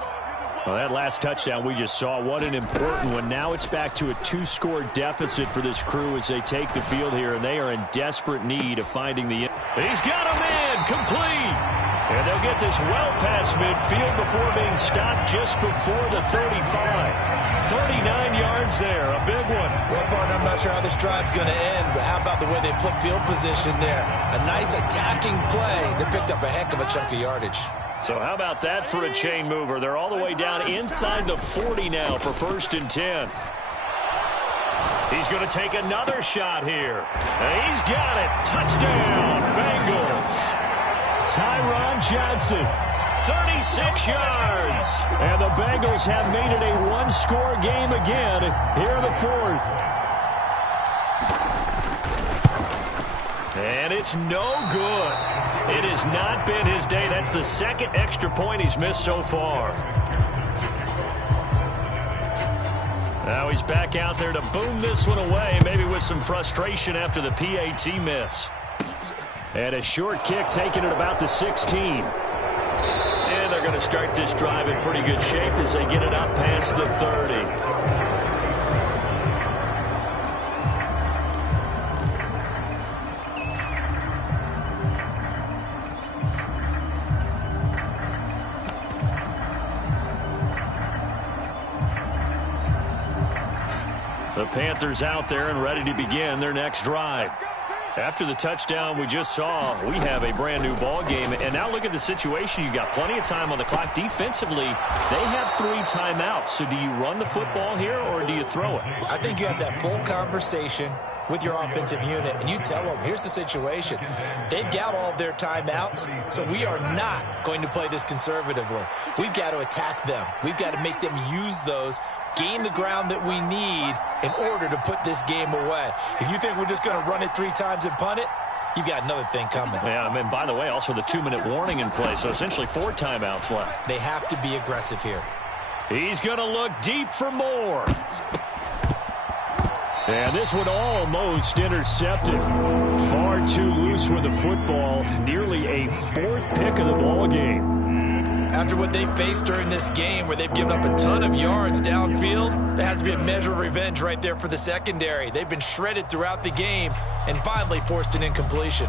Well, that last touchdown we just saw, what an important one. Now it's back to a 2-score deficit for this crew as they take the field here, and they are in desperate need of finding the... He's got a man complete. And they'll get this well past midfield before being stopped just before the 35. 39 yards there, a big one. Well, partner, I'm not sure how this drive's going to end, but how about the way they flip field position there? A nice attacking play that picked up a heck of a chunk of yardage. So how about that for a chain mover? They're all the way down inside the 40 now for 1st and 10. He's going to take another shot here. And he's got it. Touchdown, Bengals. Tyron Johnson. 36 yards. And the Bengals have made it a 1-score game again here in the 4th. And it's no good. It has not been his day. That's the 2nd extra point he's missed so far. Now he's back out there to boom this one away, maybe with some frustration after the PAT miss. And a short kick taken at about the 16. And they're going to start this drive in pretty good shape as they get it up past the 30. The Panthers out there and ready to begin their next drive. After the touchdown we just saw, we have a brand new ball game. And now look at the situation. You've got plenty of time on the clock. Defensively, they have 3 timeouts. So do you run the football here or do you throw it? I think you have that full conversation with your offensive unit, and you tell them, here's the situation. They've got all of their timeouts, so we are not going to play this conservatively. We've got to attack them. We've got to make them use those, gain the ground that we need in order to put this game away. If you think we're just going to run it 3 times and punt it, you've got another thing coming. Yeah, I mean, by the way, also the 2-minute warning in play, so essentially 4 timeouts left. They have to be aggressive here. He's going to look deep for more. And this one almost intercepted. Far too loose with the football. Nearly a 4th pick of the ball game. After what they faced during this game where they've given up a ton of yards downfield, there has to be a measure of revenge right there for the secondary. They've been shredded throughout the game and finally forced an incompletion.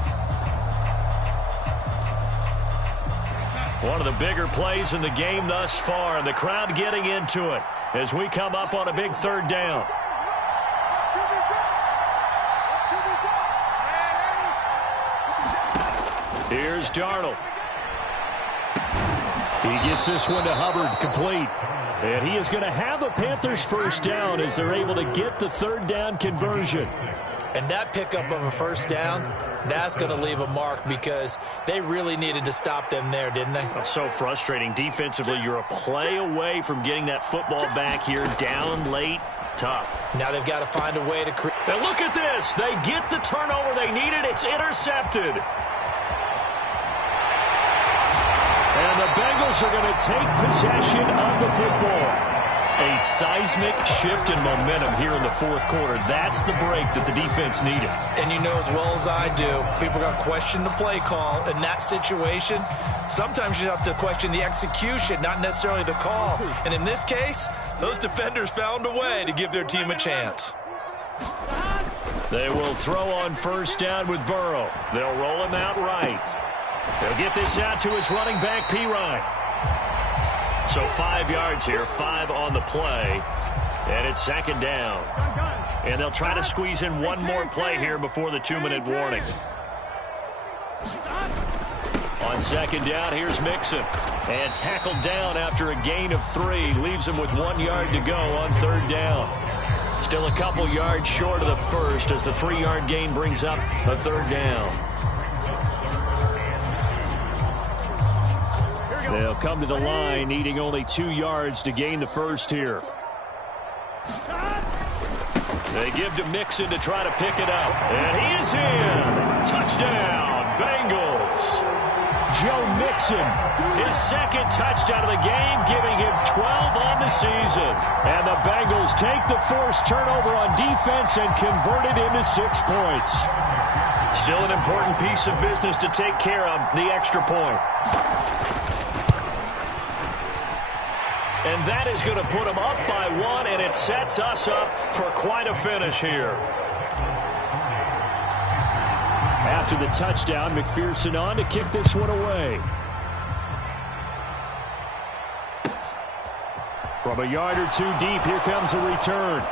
One of the bigger plays in the game thus far, and the crowd getting into it as we come up on a big 3rd down. Here's Darnold. He gets this one to Hubbard, complete. And he is going to have a Panthers first down as they're able to get the 3rd down conversion. And that pickup of a first down, that's going to leave a mark because they really needed to stop them there, didn't they? So frustrating. Defensively, you're a play away from getting that football back here, down late. Tough. Now they've got to find a way to create. And look at this. They get the turnover they needed. It's intercepted. And the Bengals are going to take possession of the football. A seismic shift in momentum here in the 4th quarter. That's the break that the defense needed. And you know as well as I do, people are going to question the play call in that situation. Sometimes you have to question the execution, not necessarily the call. And in this case, those defenders found a way to give their team a chance. They will throw on first down with Burrow. They'll roll him out right. They'll get this out to his running back, Pirine. So 5 yards here, 5 on the play, and it's 2nd down. And they'll try to squeeze in one more play here before the 2-minute warning. On 2nd down, here's Mixon. And tackled down after a gain of 3. Leaves him with 1 yard to go on 3rd down. Still a couple yards short of the first as the 3-yard gain brings up a 3rd down. They'll come to the line, needing only 2 yards to gain the first here. They give to Mixon to try to pick it up. And he is in. Touchdown, Bengals. Joe Mixon, his 2nd touchdown of the game, giving him 12 on the season. And the Bengals take the forced turnover on defense and convert it into 6 points. Still an important piece of business to take care of, the extra point. And that is going to put them up by 1, and it sets us up for quite a finish here. After the touchdown, McPherson on to kick this one away. From a yard or 2 deep, here comes a return.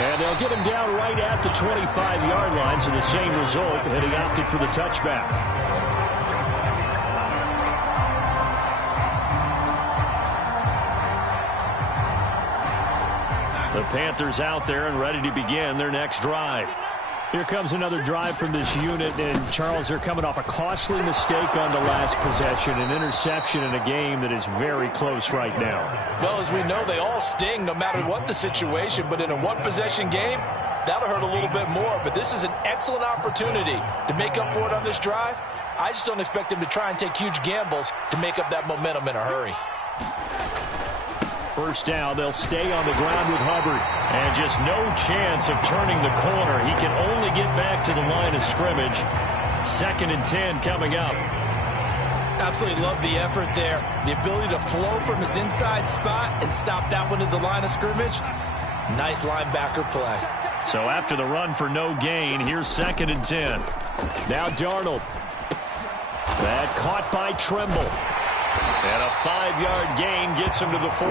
And they'll get him down right at the 25-yard line, so the same result, and he opted for the touchback. The Panthers out there and ready to begin their next drive. Here comes another drive from this unit, and Charles, they're coming off a costly mistake on the last possession, an interception in a game that is very close right now. Well, as we know, they all sting no matter what the situation, but in a 1-possession game, that'll hurt a little bit more. But this is an excellent opportunity to make up for it on this drive. I just don't expect them to try and take huge gambles to make up that momentum in a hurry. First down, they'll stay on the ground with Hubbard. And just no chance of turning the corner. He can only get back to the line of scrimmage. 2nd and 10 coming up. Absolutely love the effort there. The ability to flow from his inside spot and stop that one at the line of scrimmage. Nice linebacker play. So after the run for no gain, here's 2nd and 10. Now Darnold. That caught by Trimble. And a 5-yard gain gets him to the 42.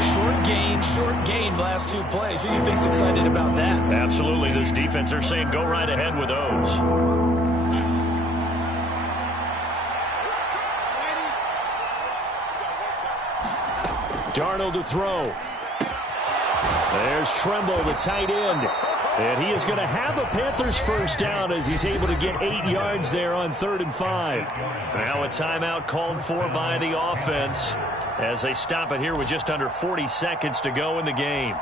Short Short gain the last 2 plays. Who do you think's excited about that? Absolutely. This defense, they're saying go right ahead with those. Darnold to throw. There's Tremble, the tight end. And he is going to have a Panthers first down as he's able to get 8 yards there on 3rd and 5. Now a timeout called for by the offense as they stop it here with just under 40 seconds to go in the game.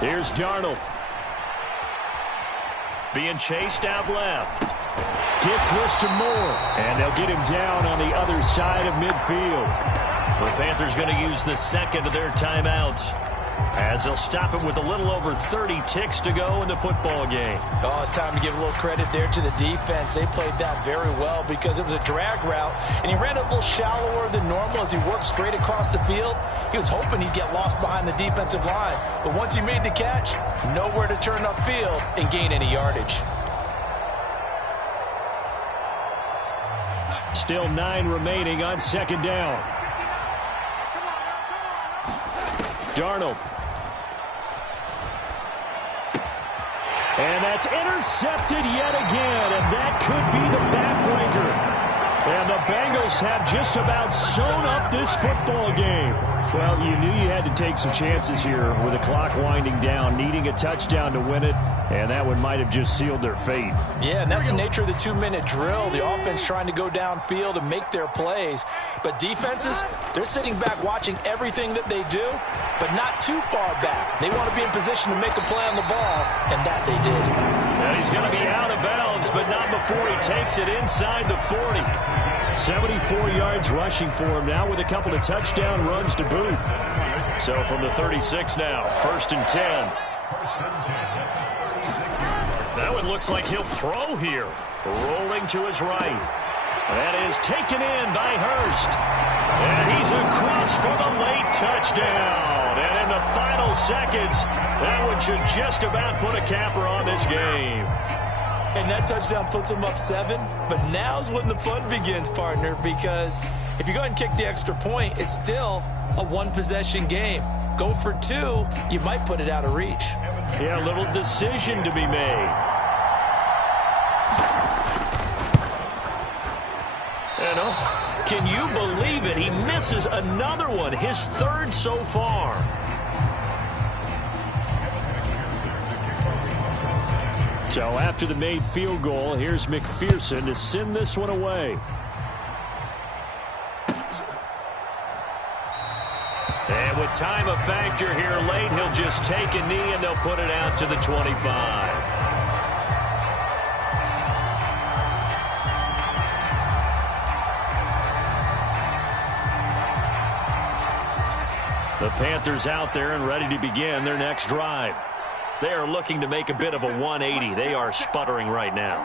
Here's Darnold. Being chased out left. Gets this to Moore. And they'll get him down on the other side of midfield. The Panthers going to use the second of their timeouts as they'll stop it with a little over 30 ticks to go in the football game. Oh, it's time to give a little credit there to the defense. They played that very well because it was a drag route, and he ran a little shallower than normal as he worked straight across the field. He was hoping he'd get lost behind the defensive line, but once he made the catch, nowhere to turn upfield and gain any yardage. Still 9 remaining on 2nd down. Darnold. And that's intercepted yet again, and that could be the backbreaker. And the Bengals have just about sewn up this football game. Well, you knew you had to take some chances here with the clock winding down, needing a touchdown to win it, and that one might have just sealed their fate. Yeah, and that's the nature of the 2-minute drill. The offense trying to go downfield and make their plays. But defenses, they're sitting back watching everything that they do, but not too far back. They want to be in position to make a play on the ball, and that they did. And he's going to be out of bounds, but not before he takes it inside the 40. 74 yards rushing for him now with a couple of touchdown runs to boot. So from the 36 now, 1st and 10. That one looks like he'll throw here. Rolling to his right. That is taken in by Hurst. And he's across for the late touchdown. And in the final seconds, that one should just about put a capper on this game. And that touchdown puts them up 7. But now's when the fun begins, partner, because if you go ahead and kick the extra point, it's still a 1-possession game. Go for 2, you might put it out of reach. Yeah, a little decision to be made. And oh, can you believe it? He misses another one, his 3rd so far. So after the made field goal, here's McPherson to send this one away. And with time a factor here late, he'll just take a knee and they'll put it out to the 25. The Panthers out there and ready to begin their next drive. They are looking to make a bit of a 180. They are sputtering right now.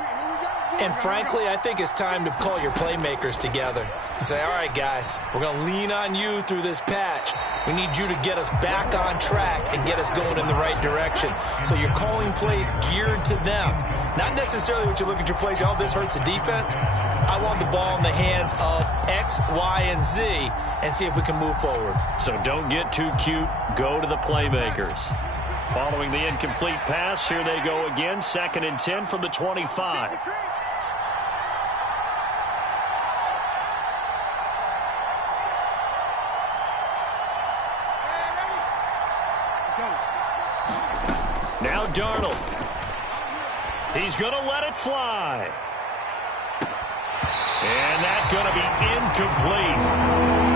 And frankly, I think it's time to call your playmakers together and say, all right, guys, we're going to lean on you through this patch. We need you to get us back on track and get us going in the right direction. So you're calling plays geared to them. Not necessarily what you look at your plays, oh, this hurts the defense. I want the ball in the hands of X, Y, and Z and see if we can move forward. So don't get too cute. Go to the playmakers. Following the incomplete pass, here they go again. 2nd and 10 from the 25. Now Darnold. He's going to let it fly. And that's going to be incomplete.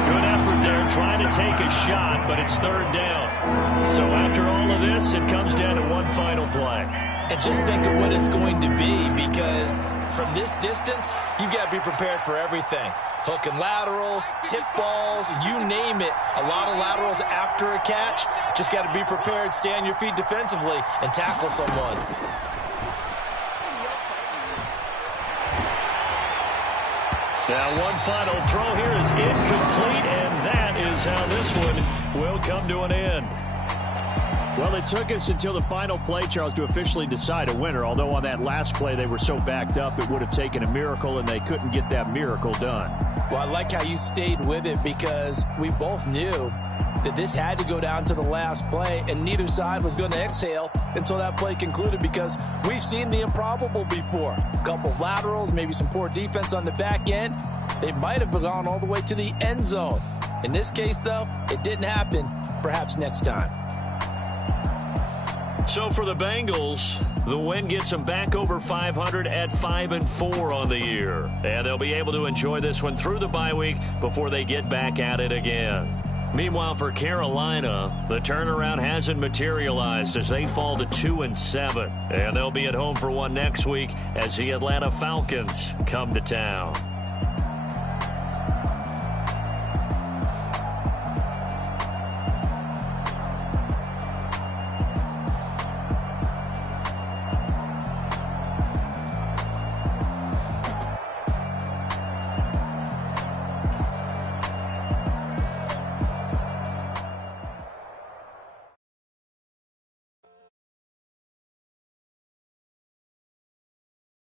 Good effort there trying to take a shot, but it's 3rd down. So after all of this, it comes down to one final play. And just think of what it's going to be, because from this distance, you've got to be prepared for everything. Hook and laterals, tip balls, you name it. A lot of laterals after a catch. Just got to be prepared, stay on your feet defensively, and tackle someone. Now one final throw here is incomplete, and that is how this one will come to an end. Well, it took us until the final play, Charles, to officially decide a winner, although on that last play they were so backed up it would have taken a miracle, and they couldn't get that miracle done. Well, I like how you stayed with it because we both knew that this had to go down to the last play, and neither side was going to exhale until that play concluded because we've seen the improbable before. A couple of laterals, maybe some poor defense on the back end. They might have gone all the way to the end zone. In this case, though, it didn't happen. Perhaps next time. So for the Bengals, the win gets them back over 500 at 5-4 on the year. And they'll be able to enjoy this one through the bye week before they get back at it again. Meanwhile, for Carolina, the turnaround hasn't materialized as they fall to 2-7. And they'll be at home for one next week as the Atlanta Falcons come to town.